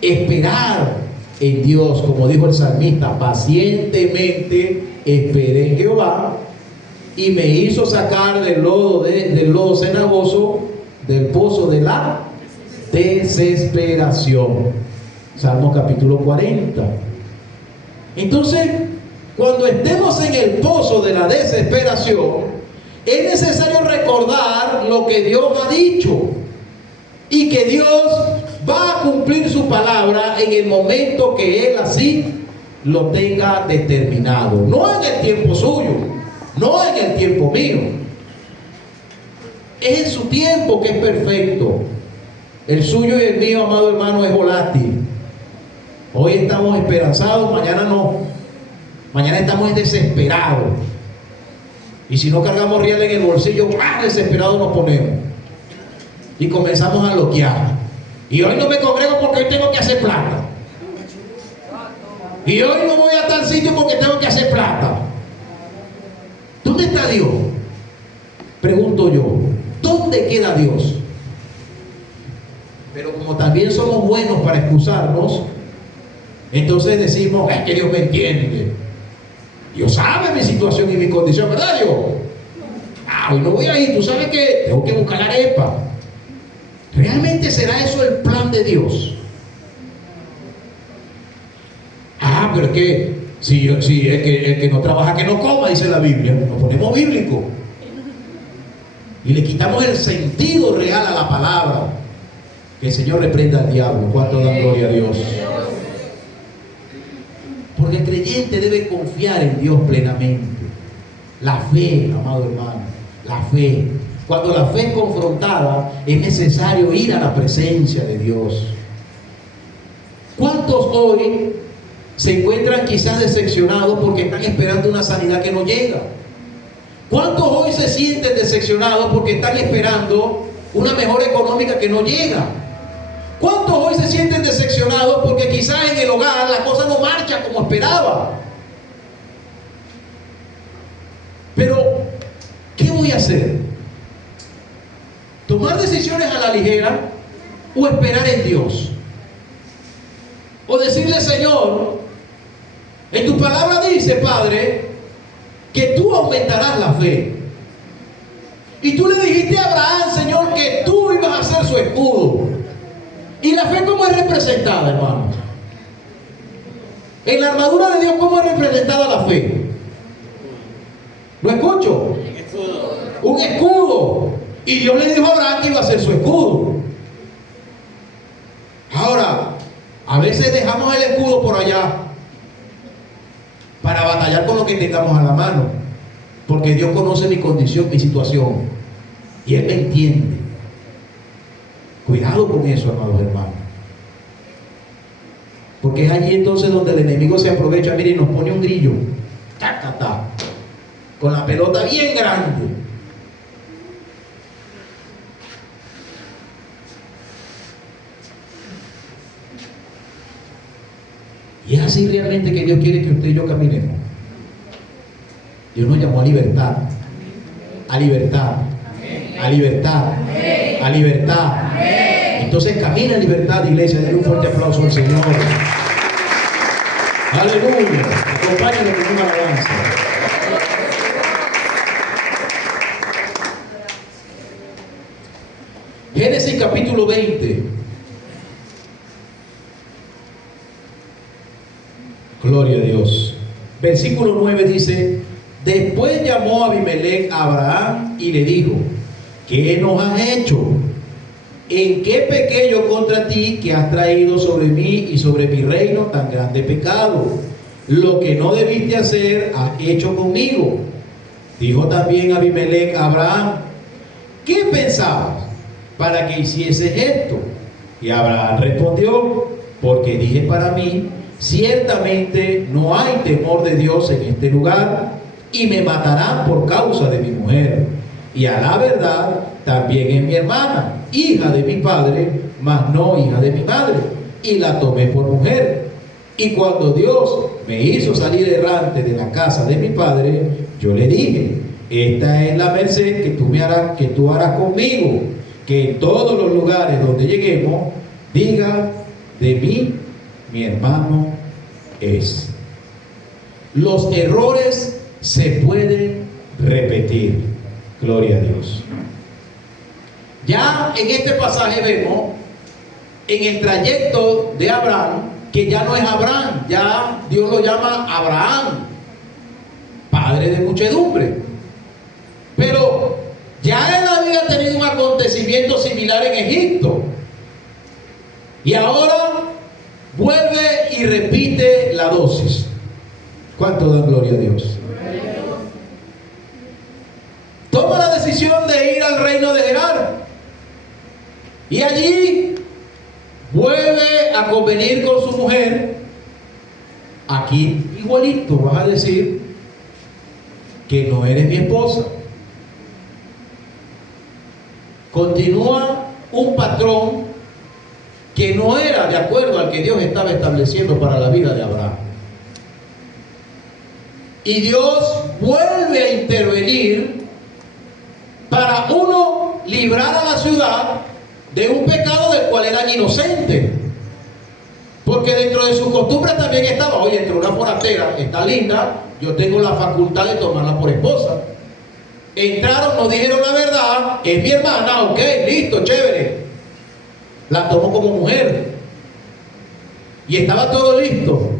Esperar en Dios, como dijo el salmista: pacientemente esperé en Jehová, y me hizo sacar del lodo cenagoso, del pozo de la desesperación. Salmo capítulo 40. Entonces, cuando estemos en el pozo de la desesperación, es necesario recordar lo que Dios ha dicho, y que Dios va a cumplir su palabra en el momento que Él así lo tenga determinado. No en el tiempo suyo, no en el tiempo mío. Es en su tiempo, que es perfecto. El suyo y el mío, amado hermano, es volátil. Hoy estamos esperanzados, mañana no. Mañana estamos desesperados. Y si no cargamos real en el bolsillo, más desesperados nos ponemos. Y comenzamos a loquear. Y hoy no me congrego porque hoy tengo que hacer plata. Y hoy no voy a tal sitio porque tengo que hacer plata. ¿Dónde está Dios? Pregunto yo. ¿Dónde queda Dios? Pero como también somos buenos para excusarnos, entonces decimos: es que Dios me entiende. Dios sabe mi situación y mi condición, ¿verdad, Dios? Hoy no voy a ir, tú sabes que tengo que buscar la arepa. ¿Realmente será eso el plan de Dios? Pero es que si el que no trabaja, que no coma, dice la Biblia. Nos ponemos bíblicos y le quitamos el sentido real a la palabra. Que el Señor reprenda al diablo. ¿Cuánto dan gloria a Dios? Porque el creyente debe confiar en Dios plenamente. La fe, amado hermano, la fe. Cuando la fe es confrontada, es necesario ir a la presencia de Dios. ¿Cuántos hoy se encuentran quizás decepcionados porque están esperando una sanidad que no llega? ¿Cuántos hoy se sienten decepcionados porque están esperando una mejora económica que no llega? ¿Cuántos hoy se sienten decepcionados porque quizás en el hogar la cosa no marcha como esperaba? Pero, ¿qué voy a hacer? ¿Tomar decisiones a la ligera o esperar en Dios? O decirle: Señor, en tu palabra dice, Padre, que tú aumentarás la fe. Y tú le dijiste a Abraham, Señor, que tú ibas a ser su escudo. ¿Y la fe cómo es representada, hermanos? En la armadura de Dios, ¿cómo es representada la fe? ¿Lo escucho? Un escudo. Y Dios le dijo a Abraham que iba a ser su escudo. Ahora, a veces dejamos el escudo por allá para batallar con lo que tengamos a la mano, porque Dios conoce mi condición, mi situación, y Él me entiende. Cuidado con eso, amados hermanos, porque es allí entonces donde el enemigo se aprovecha, mire, y nos pone un grillo, ¡tacata!, con la pelota bien grande. Y es así realmente que Dios quiere que usted y yo caminemos. Dios nos llamó a libertad, a libertad, a libertad, a libertad. Entonces camina en libertad, iglesia. Denle un fuerte aplauso al Señor. Aleluya. Acompáñenme con una alabanza. Génesis capítulo 20. Gloria a Dios. Versículo 9 dice: después llamó Abimelech a Abraham y le dijo: ¿qué nos has hecho? ¿En qué pequé yo contra ti que has traído sobre mí y sobre mi reino tan grande pecado? Lo que no debiste hacer has hecho conmigo. Dijo también Abimelech a Abraham: ¿qué pensabas para que hicieses esto? Y Abraham respondió: porque dije para mí, ciertamente no hay temor de Dios en este lugar, y me matarán por causa de mi mujer. Y a la verdad, también es mi hermana, hija de mi padre, mas no hija de mi madre, y la tomé por mujer. Y cuando Dios me hizo salir errante de la casa de mi padre, yo le dije: esta es la merced que tú harás conmigo, que en todos los lugares donde lleguemos, diga de mí, mi hermano es. Los errores se pueden repetir. Gloria a Dios. Ya en este pasaje vemos en el trayecto de Abraham que ya no es Abraham, ya Dios lo llama Abraham, padre de muchedumbre. Pero ya él había tenido un acontecimiento similar en Egipto, y ahora vuelve y repite la dosis. ¿Cuánto dan gloria a Dios? Toma la decisión de ir al reino de Gerar, y allí vuelve a convenir con su mujer. Aquí igualito vas a decir que no eres mi esposa. Continúa un patrón que no era de acuerdo al que Dios estaba estableciendo para la vida de Abraham. Y Dios vuelve a intervenir para uno librar a la ciudad de un pecado del cual eran inocentes. Porque dentro de sus costumbres también estaba: oye, entre una forastera está linda, yo tengo la facultad de tomarla por esposa. Entraron, nos dijeron la verdad, es mi hermana, ok, listo, chévere, la tomo como mujer. Y estaba todo listo.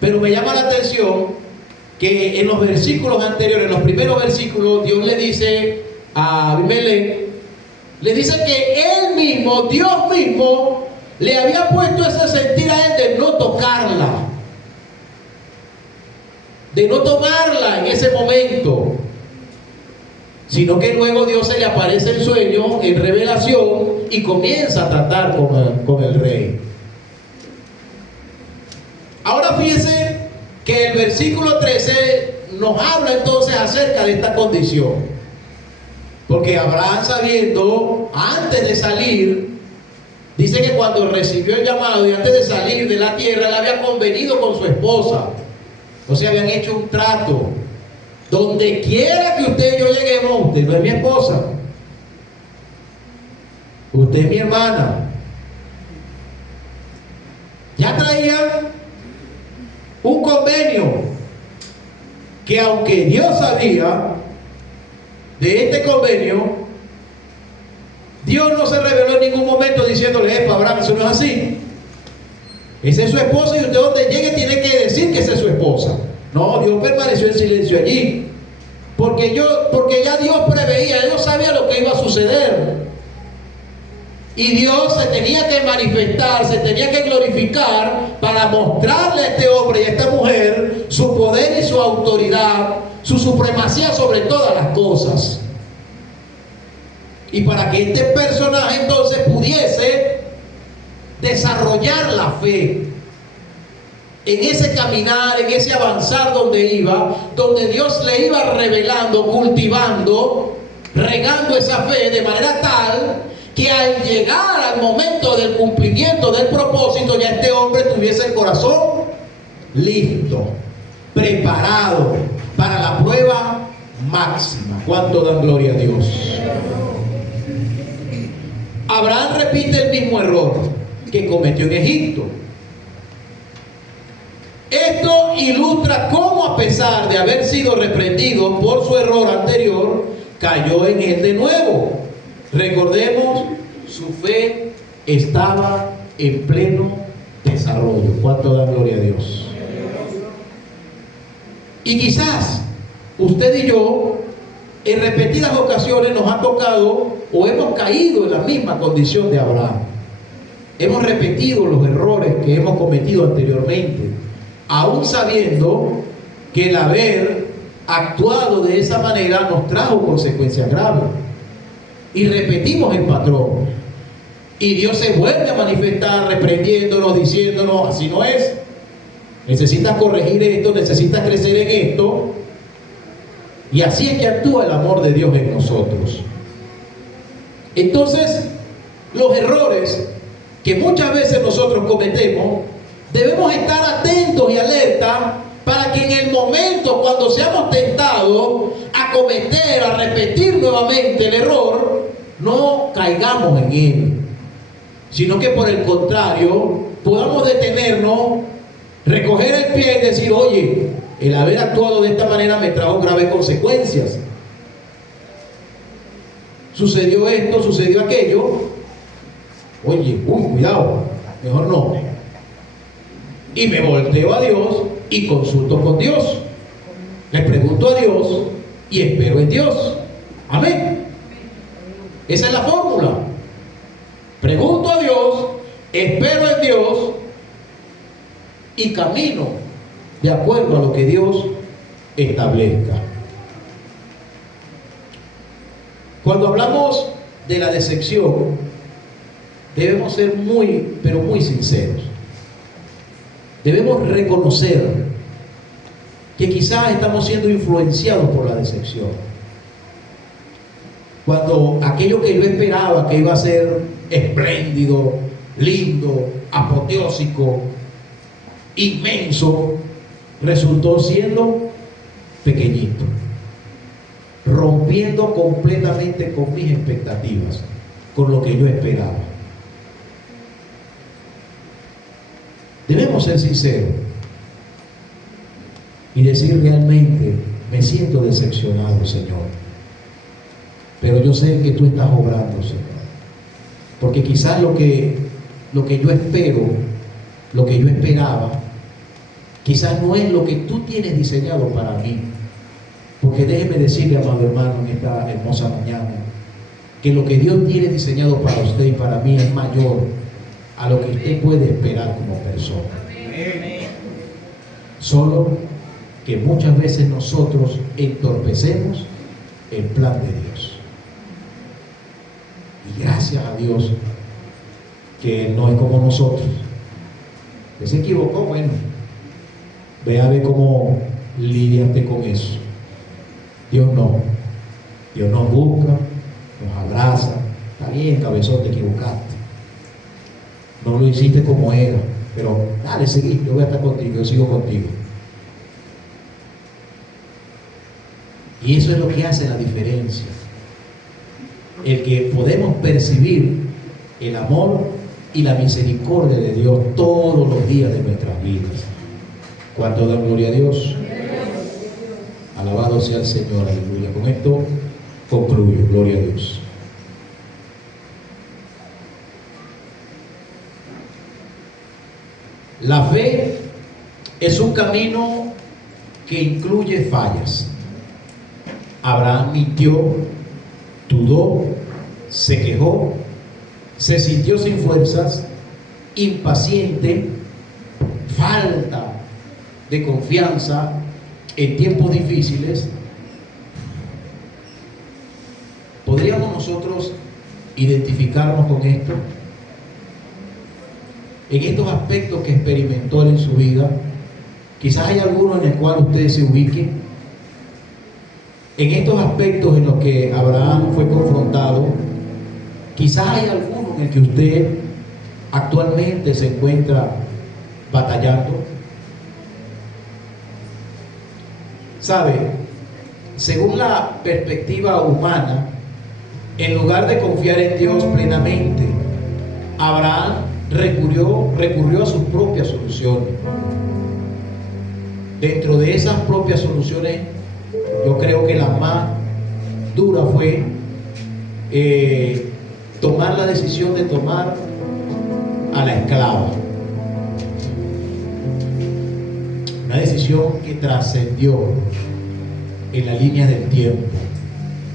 Pero me llama la atención que en los versículos anteriores, en los primeros versículos, Dios le dice a Abimelech, le dice que él mismo, Dios mismo, le había puesto ese sentir a él de no tocarla, de no tomarla en ese momento, sino que luego Dios se le aparece en sueño, en revelación, y comienza a tratar con el rey. Ahora fíjense que el versículo 13 nos habla entonces acerca de esta condición. Porque Abraham, sabiendo, antes de salir, dice que cuando recibió el llamado y antes de salir de la tierra, él había convenido con su esposa. O sea, habían hecho un trato. Donde quiera que usted y yo lleguemos, usted no es mi esposa, usted es mi hermana. Ya traían un convenio que, aunque Dios sabía de este convenio, Dios no se reveló en ningún momento diciéndole, Abraham, eso no es así. Esa es su esposa y usted donde llegue tiene que decir que esa es su esposa. No, Dios permaneció en silencio allí. Porque ya Dios preveía, Dios sabía lo que iba a suceder. Y Dios se tenía que manifestar, se tenía que glorificar para mostrarle a este hombre y a esta mujer su poder y su autoridad, su supremacía sobre todas las cosas. Y para que este personaje entonces pudiese desarrollar la fe en ese caminar, en ese avanzar donde iba, donde Dios le iba revelando, cultivando, regando esa fe de manera tal que al llegar al momento del cumplimiento del propósito, ya este hombre tuviese el corazón listo, preparado para la prueba máxima. ¿Cuánto dan gloria a Dios? Abraham repite el mismo error que cometió en Egipto. Esto ilustra cómo, a pesar de haber sido reprendido por su error anterior, cayó en él de nuevo. Recordemos, su fe estaba en pleno desarrollo. ¿Cuánto da gloria a Dios? Y quizás usted y yo en repetidas ocasiones nos ha tocado o hemos caído en la misma condición de Abraham. Hemos repetido los errores que hemos cometido anteriormente, aún sabiendo que el haber actuado de esa manera nos trajo consecuencias graves. Y repetimos el patrón. Y Dios se vuelve a manifestar reprendiéndonos, diciéndonos, así no es. Necesitas corregir esto, necesitas crecer en esto. Y así es que actúa el amor de Dios en nosotros. Entonces, los errores que muchas veces nosotros cometemos, debemos estar atentos y alerta para que en el momento cuando seamos tentados a cometer, a repetir nuevamente el error, no caigamos en él, sino que por el contrario podamos detenernos, recoger el pie y decir, oye, el haber actuado de esta manera me trajo graves consecuencias. Sucedió esto, sucedió aquello. Oye, cuidado, mejor no. Y me volteo a Dios y consulto con Dios. Le pregunto a Dios y espero en Dios. Amén. Esa es la fórmula. Pregunto a Dios, espero en Dios y camino de acuerdo a lo que Dios establezca. Cuando hablamos de la decepción, debemos ser muy, pero muy sinceros. Debemos reconocer que quizás estamos siendo influenciados por la decepción. Cuando aquello que yo esperaba que iba a ser espléndido, lindo, apoteósico, inmenso, resultó siendo pequeñito, rompiendo completamente con mis expectativas, con lo que yo esperaba. Debemos ser sinceros y decir realmente, me siento decepcionado, Señor, pero yo sé que tú estás obrando, Señor, porque quizás lo que yo espero, lo que yo esperaba, quizás no es lo que tú tienes diseñado para mí. Porque déjeme decirle, amado hermano, en esta hermosa mañana, que lo que Dios tiene diseñado para usted y para mí es mayor a lo que usted puede esperar como persona. Solo que muchas veces nosotros entorpecemos el plan de Dios. Y gracias a Dios que no es como nosotros. Él se equivocó, bueno, ve a ver cómo lidiaste con eso. Dios no. Dios nos busca, nos abraza. Está bien, cabezón, te equivocaste. No lo hiciste como era, pero dale, seguí, yo voy a estar contigo, yo sigo contigo. Y eso es lo que hace la diferencia. El que podemos percibir el amor y la misericordia de Dios todos los días de nuestras vidas. ¿Cuánto dan gloria a Dios? Alabado sea el Señor, aleluya. Con esto Concluyo, gloria a Dios. La fe es un camino que incluye fallas. Abraham mintió, dudó, se quejó, se sintió sin fuerzas, impaciente, falta de confianza en tiempos difíciles. ¿Podríamos nosotros identificarnos con esto? En estos aspectos que experimentó él en su vida, quizás hay alguno en el cual usted se ubique. En estos aspectos en los que Abraham fue confrontado, quizás hay alguno en el que usted actualmente se encuentra batallando. ¿Sabe? Según la perspectiva humana, en lugar de confiar en Dios plenamente, Abraham recurrió a sus propias soluciones. Dentro de esas propias soluciones, yo creo que la más dura fue tomar la decisión de tomar a la esclava. Una decisión que trascendió en la línea del tiempo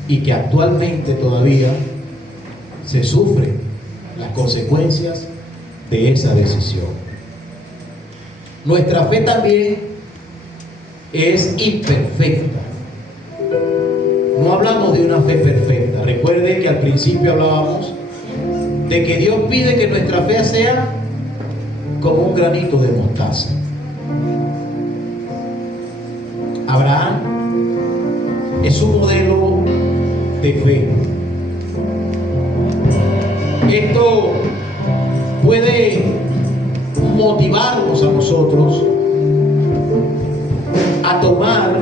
y que actualmente todavía se sufren las consecuencias de esa decisión. Nuestra fe también es imperfecta. No hablamos de una fe perfecta. Recuerde que al principio hablábamos de que Dios pide que nuestra fe sea como un granito de mostaza. Abraham es un modelo de fe. Esto puede motivarnos a nosotros a tomar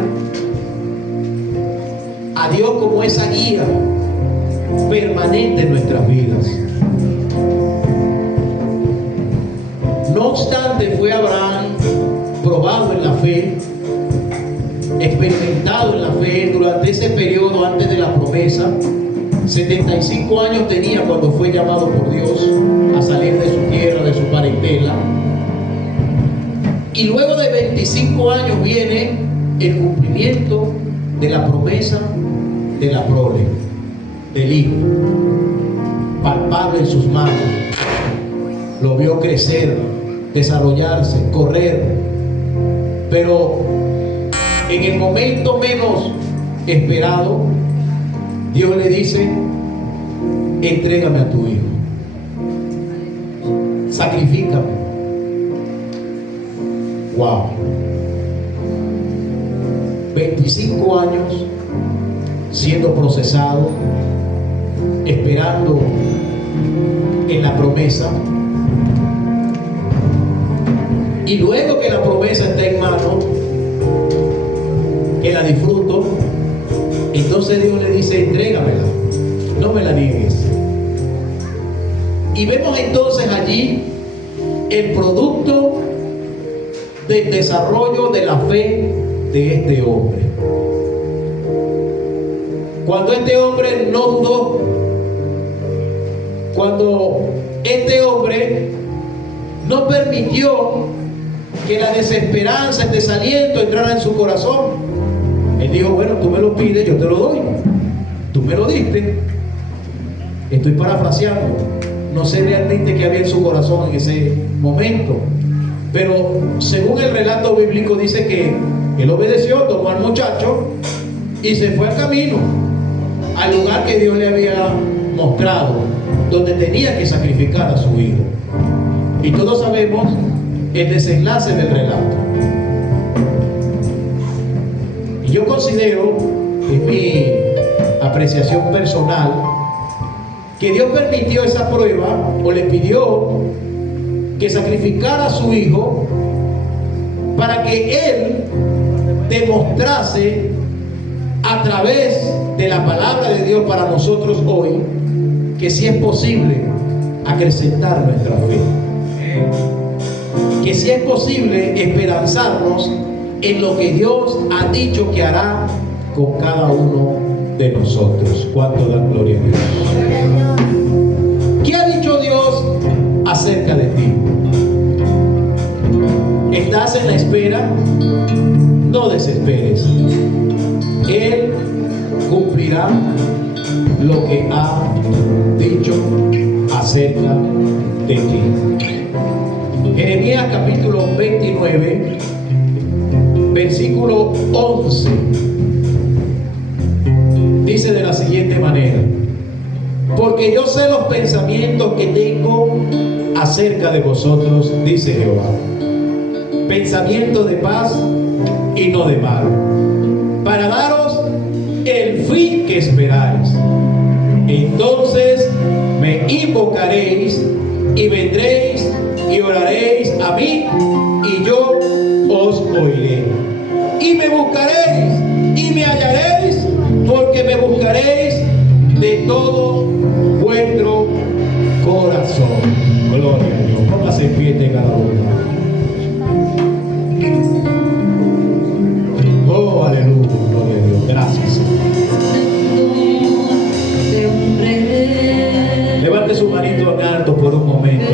a Dios como esa guía permanente en nuestras vidas. No obstante, fue Abraham probado en la fe, experimentado en la fe durante ese periodo antes de la promesa. 75 años tenía cuando fue llamado por Dios a salir de su tierra, de su parentela. Y luego de 25 años viene el cumplimiento de la promesa de la prole, del hijo, palpable en sus manos. Lo vio crecer, desarrollarse, correr. Pero en el momento menos esperado, Dios le dice: entrégame a tu hijo, sacrifícame. Wow, 25 años siendo procesado, esperando en la promesa, y luego que la promesa está en mano, que la disfruto, entonces Dios le dice: entrégamela, no me la niegues. Y vemos entonces allí el producto del desarrollo de la fe de este hombre. Cuando este hombre no dudó, cuando este hombre no permitió que la desesperanza, el desaliento entrara en su corazón, él dijo: bueno, tú me lo pides, yo te lo doy. Tú me lo diste. Estoy parafraseando. No sé realmente qué había en su corazón en ese momento. Pero según el relato bíblico dice que él obedeció, tomó al muchacho y se fue al camino, al lugar que Dios le había mostrado, donde tenía que sacrificar a su hijo. Y todos sabemos el desenlace del relato. Y yo considero, en mi apreciación personal, que Dios permitió esa prueba, o le pidió que sacrificara a su hijo, para que él demostrase a través de la palabra de Dios para nosotros hoy que sí es posible acrecentar nuestra fe, que sí es posible esperanzarnos en lo que Dios ha dicho que hará con cada uno de nosotros. ¿Cuánto dan gloria a Dios? ¿Qué ha dicho Dios acerca de ti? ¿Estás en la espera? No desesperes. Él cumplirá lo que ha dicho acerca de ti. Jeremías capítulo 29, versículo 11, dice de la siguiente manera: porque yo sé los pensamientos que tengo acerca de vosotros, dice Jehová, pensamientos de paz y no de mal, para daros el fin que esperáis. Entonces me invocaréis y vendréis y oraréis a mí, y yo os oiré. Y me buscaréis y me hallaréis, porque me buscaréis de todo vuestro corazón. Gloria a Dios. Póngase en pie de cada uno. Oh, aleluya. Gloria a Dios. Gracias, Señor. Levante su manito en alto por un momento.